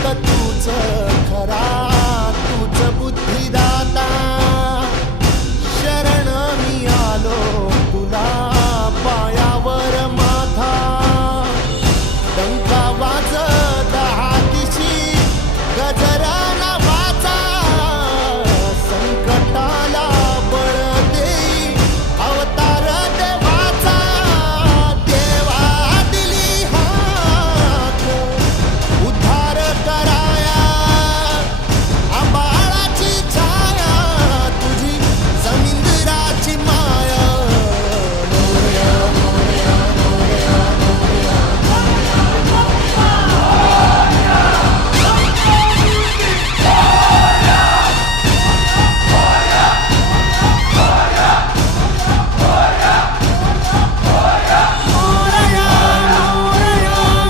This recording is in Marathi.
फक्त तूच खरा, तूच बुद्धिदाता. शरण मी आलो तुला पायावर माझा, डंका वाजविला